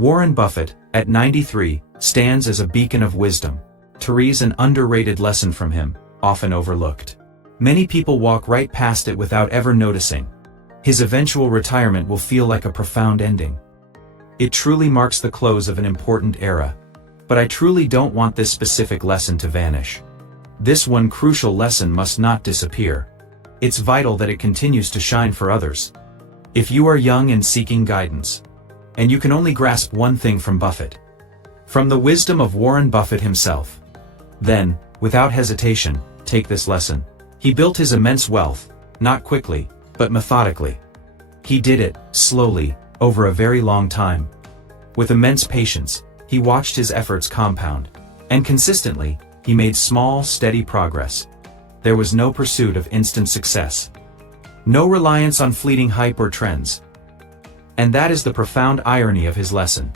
Warren Buffett, at 93, stands as a beacon of wisdom. Therese, an underrated lesson from him, often overlooked. Many people walk right past it without ever noticing. His eventual retirement will feel like a profound ending. It truly marks the close of an important era. But I truly don't want this specific lesson to vanish. This one crucial lesson must not disappear. It's vital that it continues to shine for others. If you are young and seeking guidance, and you can only grasp one thing from Buffett, from the wisdom of Warren Buffett himself, then, without hesitation, take this lesson. He built his immense wealth, not quickly, but methodically. He did it, slowly, over a very long time. With immense patience, he watched his efforts compound. And consistently, he made small, steady progress. There was no pursuit of instant success. No reliance on fleeting hype or trends. And that is the profound irony of his lesson.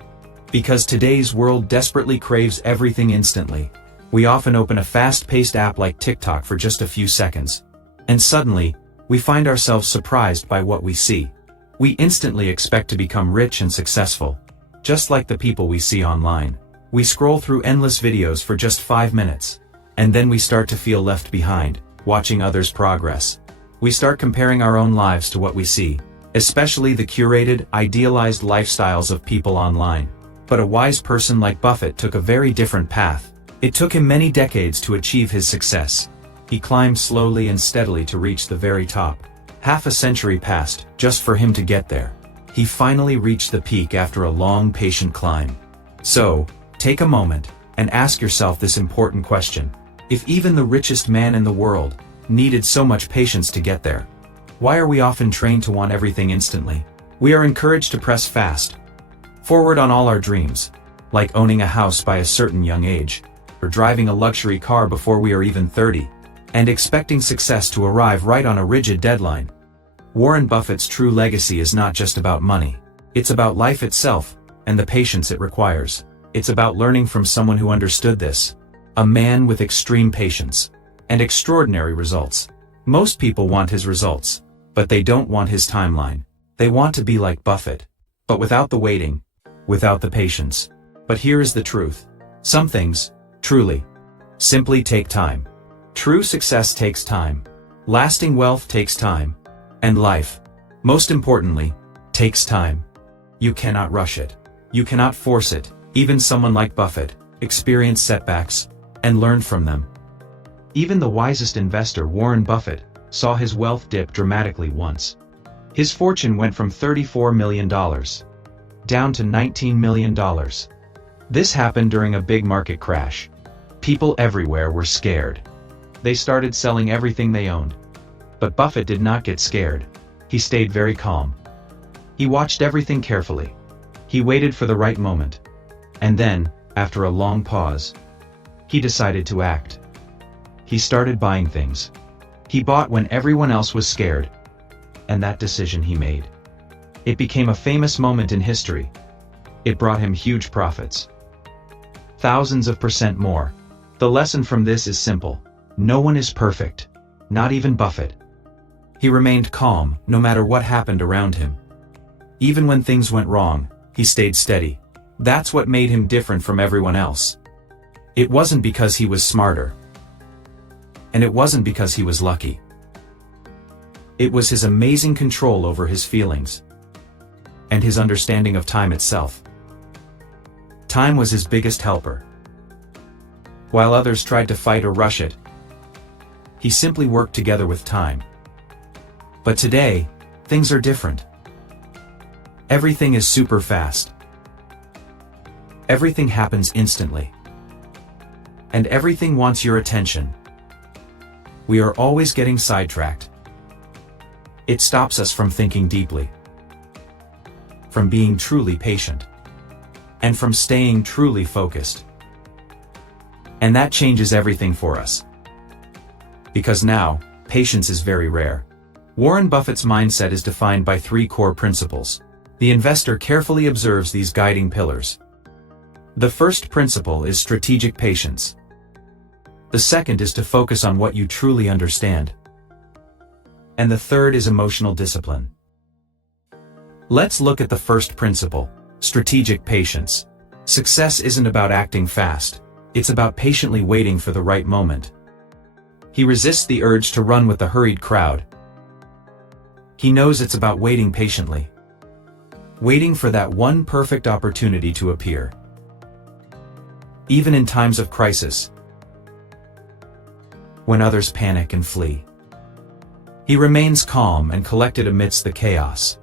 Because today's world desperately craves everything instantly, we often open a fast-paced app like TikTok for just a few seconds. And suddenly, we find ourselves surprised by what we see. We instantly expect to become rich and successful. Just like the people we see online. We scroll through endless videos for just 5 minutes. And then we start to feel left behind, watching others' progress. We start comparing our own lives to what we see, especially the curated, idealized lifestyles of people online. But a wise person like Buffett took a very different path. It took him many decades to achieve his success. He climbed slowly and steadily to reach the very top. Half a century passed, just for him to get there. He finally reached the peak after a long, patient climb. So, take a moment, and ask yourself this important question. If even the richest man in the world needed so much patience to get there, why are we often trained to want everything instantly? We are encouraged to press fast forward on all our dreams, like owning a house by a certain young age, or driving a luxury car before we are even 30, and expecting success to arrive right on a rigid deadline. Warren Buffett's true legacy is not just about money. It's about life itself, and the patience it requires. It's about learning from someone who understood this. A man with extreme patience and extraordinary results. Most people want his results, but they don't want his timeline. They want to be like Buffett, but without the waiting, without the patience. But here is the truth. Some things, truly, simply take time. True success takes time. Lasting wealth takes time. And life, most importantly, takes time. You cannot rush it. You cannot force it. Even someone like Buffett experienced setbacks and learned from them. Even the wisest investor, Warren Buffett, saw his wealth dip dramatically once. His fortune went from $34 million down to $19 million. This happened during a big market crash. People everywhere were scared. They started selling everything they owned. But Buffett did not get scared. He stayed very calm. He watched everything carefully. He waited for the right moment. And then, after a long pause, he decided to act. He started buying things. He bought when everyone else was scared. And that decision he made, it became a famous moment in history. It brought him huge profits. Thousands of percent more. The lesson from this is simple. No one is perfect. Not even Buffett. He remained calm, no matter what happened around him. Even when things went wrong, he stayed steady. That's what made him different from everyone else. It wasn't because he was smarter. And it wasn't because he was lucky. It was his amazing control over his feelings. And his understanding of time itself. Time was his biggest helper. While others tried to fight or rush it, he simply worked together with time. But today, things are different. Everything is super fast. Everything happens instantly. And everything wants your attention. We are always getting sidetracked. It stops us from thinking deeply, from being truly patient, and from staying truly focused. And that changes everything for us. Because now, patience is very rare. Warren Buffett's mindset is defined by 3 core principles. The investor carefully observes these guiding pillars. The first principle is strategic patience. The second is to focus on what you truly understand. And the third is emotional discipline. Let's look at the first principle, Strategic patience. Success isn't about acting fast. It's about patiently waiting for the right moment. He resists the urge to run with the hurried crowd. He knows it's about waiting patiently. Waiting for that one perfect opportunity to appear. Even in times of crisis, when others panic and flee, he remains calm and collected amidst the chaos,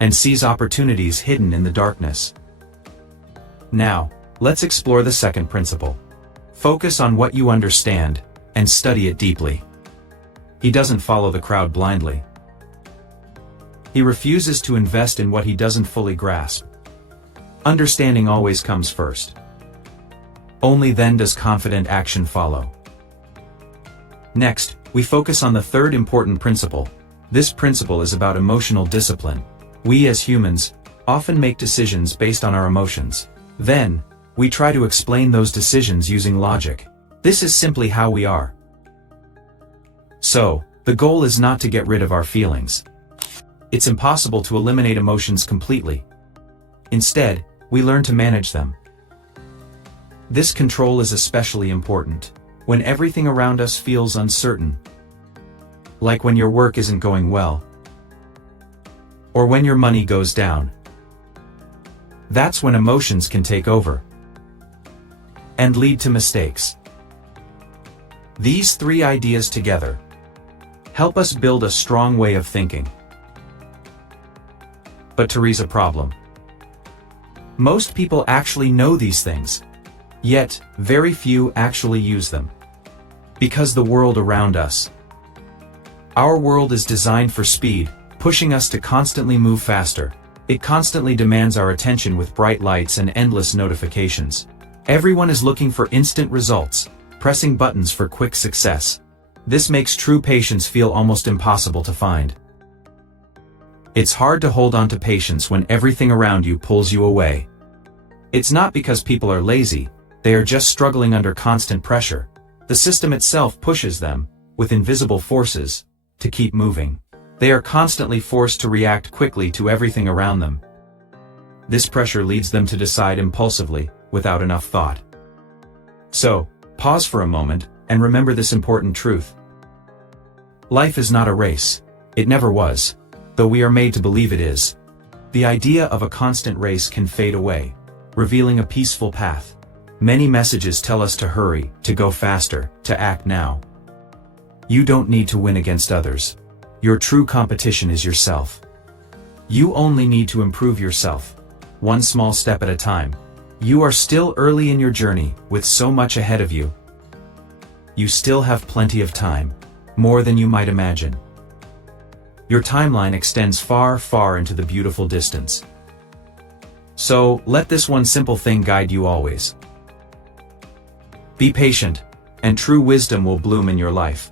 and sees opportunities hidden in the darkness. Now, let's explore the second principle. Focus on what you understand, and study it deeply. He doesn't follow the crowd blindly. He refuses to invest in what he doesn't fully grasp. Understanding always comes first. Only then does confident action follow. Next, we focus on the third important principle. This principle is about emotional discipline. We as humans often make decisions based on our emotions. Then, we try to explain those decisions using logic. This is simply how we are. So, the goal is not to get rid of our feelings. It's impossible to eliminate emotions completely. Instead, we learn to manage them. This control is especially important when everything around us feels uncertain. Like when your work isn't going well, or when your money goes down. That's when emotions can take over and lead to mistakes. These three ideas together help us build a strong way of thinking. But Teresa, problem. Most people actually know these things, yet very few actually use them. Because the world around us, our world is designed for speed, pushing us to constantly move faster. It constantly demands our attention with bright lights and endless notifications. Everyone is looking for instant results, pressing buttons for quick success. This makes true patience feel almost impossible to find. It's hard to hold on to patience when everything around you pulls you away. It's not because people are lazy, they are just struggling under constant pressure. The system itself pushes them, with invisible forces, to keep moving. They are constantly forced to react quickly to everything around them. This pressure leads them to decide impulsively, without enough thought. So, pause for a moment, and remember this important truth. Life is not a race. It never was, though we are made to believe it is. The idea of a constant race can fade away, revealing a peaceful path. Many messages tell us to hurry, to go faster, to act now. You don't need to win against others. Your true competition is yourself. You only need to improve yourself, one small step at a time. You are still early in your journey, with so much ahead of you. You still have plenty of time, more than you might imagine. Your timeline extends far, far into the beautiful distance. So, let this one simple thing guide you always. Be patient, and true wisdom will bloom in your life.